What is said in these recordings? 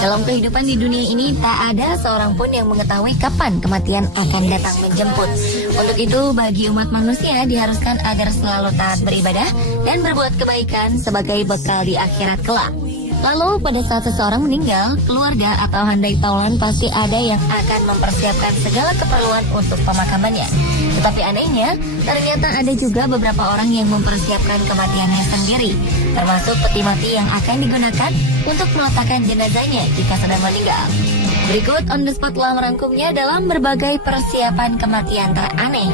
Dalam kehidupan di dunia ini, tak ada seorang pun yang mengetahui kapan kematian akan datang menjemput. Untuk itu, bagi umat manusia diharuskan agar selalu taat beribadah dan berbuat kebaikan sebagai bekal di akhirat kelak. Lalu pada saat seseorang meninggal, keluarga atau handai taulan pasti ada yang akan mempersiapkan segala keperluan untuk pemakamannya. Tetapi anehnya, ternyata ada juga beberapa orang yang mempersiapkan kematiannya sendiri, termasuk peti mati yang akan digunakan untuk meletakkan jenazahnya jika sudah meninggal. Berikut On The Spot telah merangkumnya dalam berbagai persiapan kematian teraneh.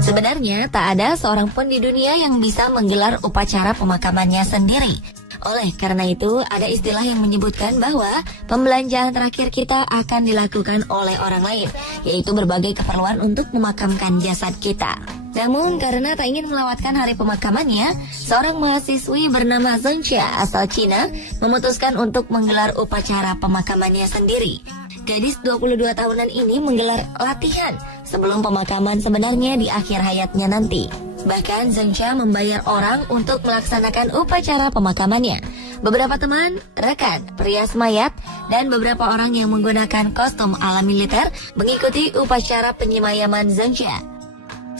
Sebenarnya tak ada seorang pun di dunia yang bisa menggelar upacara pemakamannya sendiri. Oleh karena itu, ada istilah yang menyebutkan bahwa pembelanjaan terakhir kita akan dilakukan oleh orang lain, yaitu berbagai keperluan untuk memakamkan jasad kita. Namun karena tak ingin melewatkan hari pemakamannya, seorang mahasiswi bernama Zheng Xia asal Cina memutuskan untuk menggelar upacara pemakamannya sendiri. Gadis 22 tahunan ini menggelar latihan sebelum pemakaman sebenarnya di akhir hayatnya nanti. Bahkan Zheng Xia membayar orang untuk melaksanakan upacara pemakamannya. Beberapa teman, rekan, perias mayat, dan beberapa orang yang menggunakan kostum ala militer mengikuti upacara penyemayaman Zheng Xia.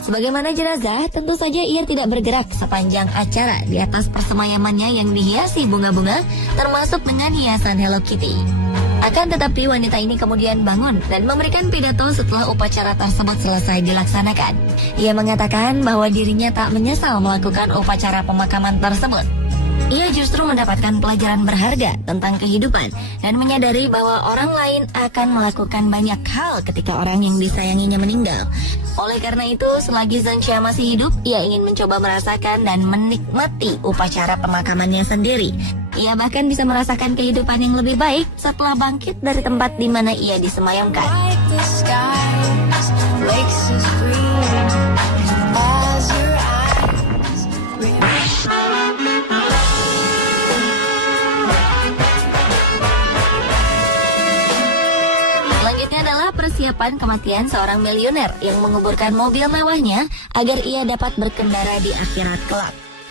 Sebagaimana jenazah, tentu saja ia tidak bergerak sepanjang acara di atas persemayamannya yang dihiasi bunga-bunga, termasuk dengan hiasan Hello Kitty. Akan tetapi wanita ini kemudian bangun dan memberikan pidato setelah upacara tersebut selesai dilaksanakan. Ia mengatakan bahwa dirinya tak menyesal melakukan upacara pemakaman tersebut. Ia justru mendapatkan pelajaran berharga tentang kehidupan dan menyadari bahwa orang lain akan melakukan banyak hal ketika orang yang disayanginya meninggal. Oleh karena itu, selagi Zheng Xia masih hidup, ia ingin mencoba merasakan dan menikmati upacara pemakamannya sendiri. Ia bahkan bisa merasakan kehidupan yang lebih baik setelah bangkit dari tempat di mana ia disemayamkan. Selanjutnya adalah persiapan kematian seorang miliuner yang menguburkan mobil mewahnya agar ia dapat berkendara di akhirat kelak.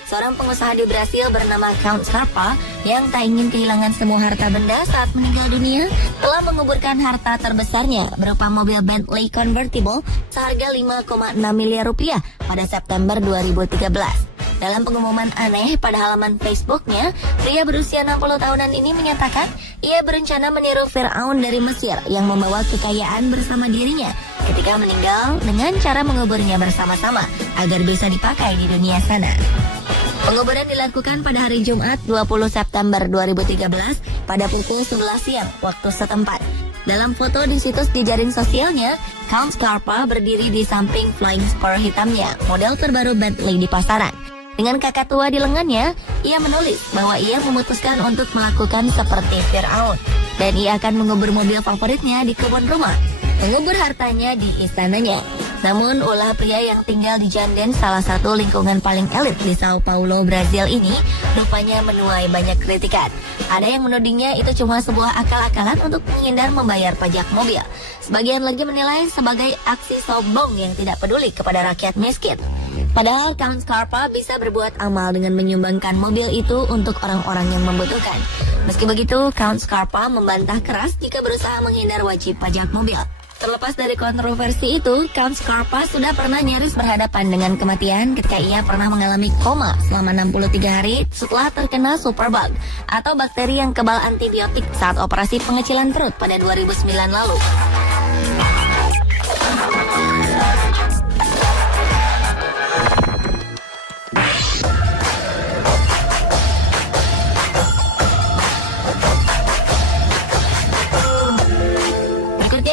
Seorang pengusaha di Brasil bernama Count Scarpa yang tak ingin kehilangan semua harta benda saat meninggal dunia telah menguburkan harta terbesarnya berupa mobil Bentley Convertible seharga 5,6 miliar rupiah pada September 2013. Dalam pengumuman aneh pada halaman Facebooknya, pria berusia 60 tahunan ini menyatakan ia berencana meniru Firaun dari Mesir yang membawa kekayaan bersama dirinya ketika meninggal dengan cara menguburnya bersama-sama agar bisa dipakai di dunia sana. Penguburan dilakukan pada hari Jumat 20 September 2013 pada pukul 11 siang waktu setempat. Dalam foto di situs jejaring sosialnya, Count Scarpa berdiri di samping flying spur hitamnya, model terbaru Bentley di pasaran. Dengan kakak tua di lengannya, ia menulis bahwa ia memutuskan untuk melakukan seperti Firaun dan ia akan mengubur mobil favoritnya di kebun rumah, mengubur hartanya di istananya. Namun ulah pria yang tinggal di Janden, salah satu lingkungan paling elit di Sao Paulo, Brazil ini rupanya menuai banyak kritikan. Ada yang menudingnya itu cuma sebuah akal-akalan untuk menghindar membayar pajak mobil. Sebagian lagi menilai sebagai aksi sombong yang tidak peduli kepada rakyat miskin. Padahal Count Scarpa bisa berbuat amal dengan menyumbangkan mobil itu untuk orang-orang yang membutuhkan. Meski begitu, Count Scarpa membantah keras jika berusaha menghindar wajib pajak mobil. Terlepas dari kontroversi itu, Count Scarpa sudah pernah nyaris berhadapan dengan kematian ketika ia pernah mengalami koma selama 63 hari setelah terkena superbug atau bakteri yang kebal antibiotik saat operasi pengecilan perut pada 2009 lalu.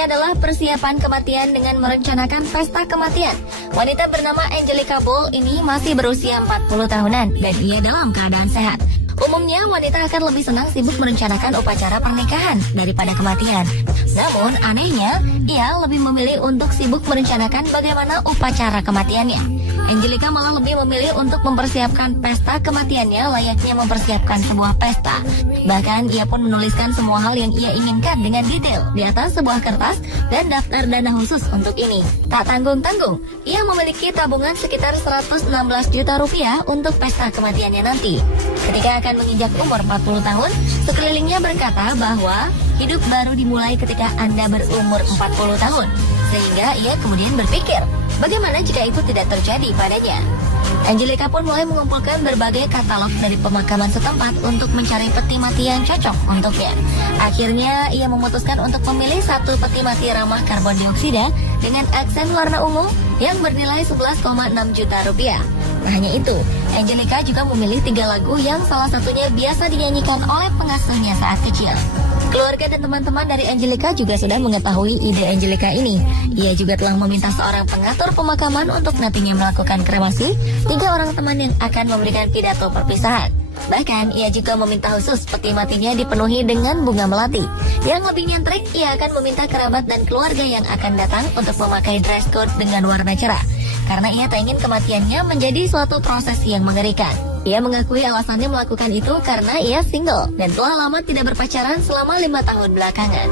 Adalah persiapan kematian dengan merencanakan pesta kematian. Wanita bernama Angelica Bull ini masih berusia 40 tahunan dan ia dalam keadaan sehat. Umumnya wanita akan lebih senang sibuk merencanakan upacara pernikahan daripada kematian. Namun anehnya, ia lebih memilih untuk sibuk merencanakan bagaimana upacara kematiannya. Angelica malah lebih memilih untuk mempersiapkan pesta kematiannya layaknya mempersiapkan sebuah pesta. Bahkan ia pun menuliskan semua hal yang ia inginkan dengan detail di atas sebuah kertas dan daftar dana khusus untuk ini. Tak tanggung-tanggung, ia memiliki tabungan sekitar 116 juta rupiah untuk pesta kematiannya nanti. Ketika akan menginjak umur 40 tahun, sekelilingnya berkata bahwa hidup baru dimulai ketika Anda berumur 40 tahun. Sehingga ia kemudian berpikir, bagaimana jika itu tidak terjadi padanya? Angelica pun mulai mengumpulkan berbagai katalog dari pemakaman setempat untuk mencari peti mati yang cocok untuknya. Akhirnya, ia memutuskan untuk memilih satu peti mati ramah karbon dioksida dengan aksen warna ungu yang bernilai 11,6 juta rupiah. Tak hanya itu, Angelica juga memilih 3 lagu yang salah satunya biasa dinyanyikan oleh pengasuhnya saat kecil. Keluarga dan teman-teman dari Angelica juga sudah mengetahui ide Angelica ini. Ia juga telah meminta seorang pengatur pemakaman untuk nantinya melakukan kremasi 3 orang teman yang akan memberikan pidato perpisahan. Bahkan, ia juga meminta khusus peti matinya dipenuhi dengan bunga melati. Yang lebih nyentrik, ia akan meminta kerabat dan keluarga yang akan datang untuk memakai dress code dengan warna cerah. Karena ia tak ingin kematiannya menjadi suatu proses yang mengerikan. Ia mengakui alasannya melakukan itu karena ia single dan telah lama tidak berpacaran selama 5 tahun belakangan.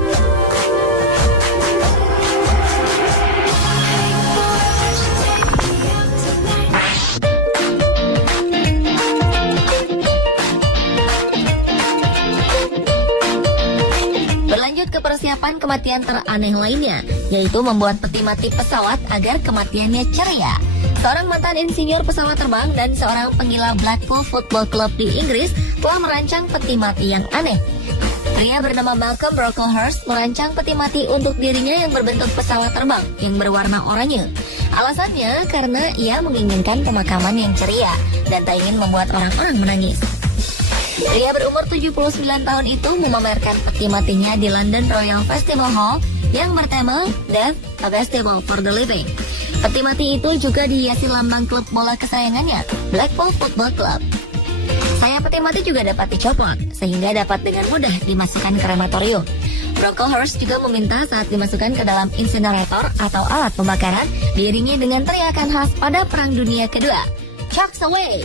Ke persiapan kematian teraneh lainnya, yaitu membuat peti mati pesawat agar kematiannya ceria. Seorang mantan insinyur pesawat terbang dan seorang penggila Blackpool Football Club di Inggris telah merancang peti mati yang aneh. Pria bernama Malcolm Brocklehurst merancang peti mati untuk dirinya yang berbentuk pesawat terbang yang berwarna oranye. Alasannya karena ia menginginkan pemakaman yang ceria dan tak ingin membuat orang-orang menangis. Pria berumur 79 tahun itu memamerkan peti matinya di London Royal Festival Hall yang bertema Death, a Festival for the Living. Peti mati itu juga dihiasi lambang klub bola kesayangannya, Blackpool Football Club. Sayap peti mati juga dapat dicopot, sehingga dapat dengan mudah dimasukkan ke krematorium. Brocklehurst juga meminta saat dimasukkan ke dalam insinerator atau alat pembakaran, diiringi dengan teriakan khas pada Perang Dunia Kedua, "Chucks away!"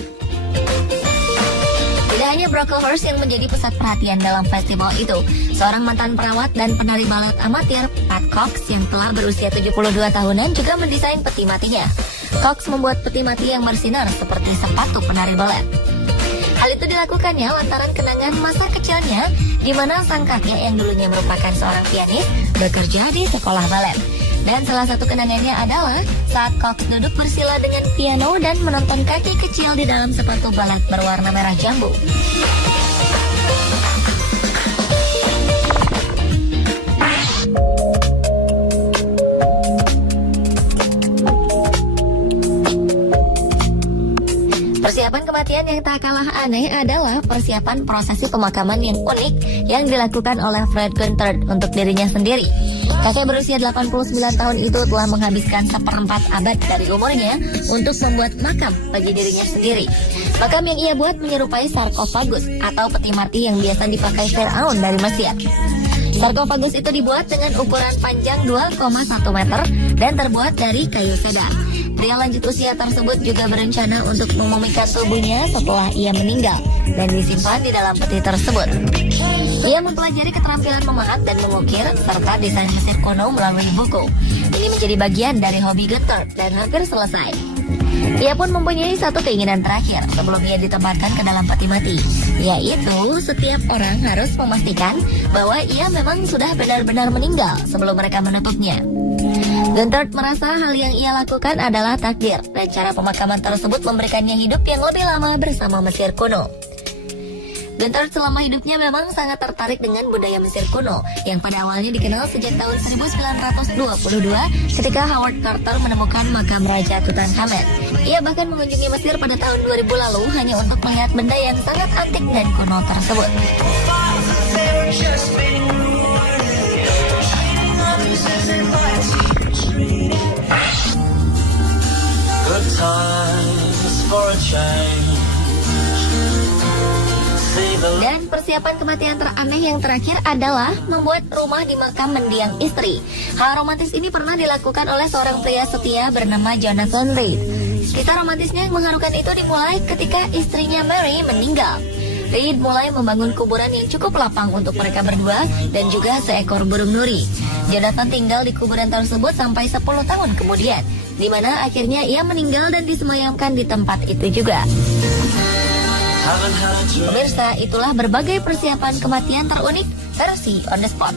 Tidak hanya Brocklehurst yang menjadi pusat perhatian dalam festival itu, seorang mantan perawat dan penari balet amatir, Pat Cox, yang telah berusia 72 tahunan juga mendesain peti matinya. Cox membuat peti mati yang bersinar seperti sepatu penari balet. Hal itu dilakukannya lantaran kenangan masa kecilnya, di mana sang kakek yang dulunya merupakan seorang pianis bekerja di sekolah balet. Dan salah satu kenangannya adalah saat Cox duduk bersila dengan piano dan menonton kaki kecil di dalam sepatu balet berwarna merah jambu. Persiapan kematian yang tak kalah aneh adalah persiapan prosesi pemakaman yang unik yang dilakukan oleh Fred Gunther untuk dirinya sendiri. Kakek berusia 89 tahun itu telah menghabiskan 1/4 abad dari umurnya untuk membuat makam bagi dirinya sendiri. Makam yang ia buat menyerupai sarkofagus atau peti mati yang biasa dipakai Firaun dari Mesir. Sarkofagus itu dibuat dengan ukuran panjang 2,1 meter dan terbuat dari kayu cedar. Pria lanjut usia tersebut juga berencana untuk memumikan tubuhnya setelah ia meninggal dan disimpan di dalam peti tersebut. Ia mempelajari keterampilan memahat dan mengukir serta desain Mesir kuno melalui buku. Ini menjadi bagian dari hobi Gunther dan hampir selesai. Ia pun mempunyai satu keinginan terakhir sebelum ia ditempatkan ke dalam peti mati, yaitu setiap orang harus memastikan bahwa ia memang sudah benar-benar meninggal sebelum mereka menepuknya. Gunther merasa hal yang ia lakukan adalah takdir dan cara pemakaman tersebut memberikannya hidup yang lebih lama bersama Mesir kuno. Gunther selama hidupnya memang sangat tertarik dengan budaya Mesir kuno yang pada awalnya dikenal sejak tahun 1922 ketika Howard Carter menemukan makam Raja Tutankhamen. Ia bahkan mengunjungi Mesir pada tahun 2000 lalu hanya untuk melihat benda yang sangat antik dan kuno tersebut. Good times for a change. Dan persiapan kematian teraneh yang terakhir adalah membuat rumah di makam mendiang istri. Hal romantis ini pernah dilakukan oleh seorang pria setia bernama Jonathan Reed. Kisah romantisnya yang mengharukan itu dimulai ketika istrinya Mary meninggal. Reed mulai membangun kuburan yang cukup lapang untuk mereka berdua dan juga seekor burung nuri. Jonathan tinggal di kuburan tersebut sampai 10 tahun kemudian, di mana akhirnya ia meninggal dan disemayamkan di tempat itu juga. Pemirsa, itulah berbagai persiapan kematian terunik versi On The Spot.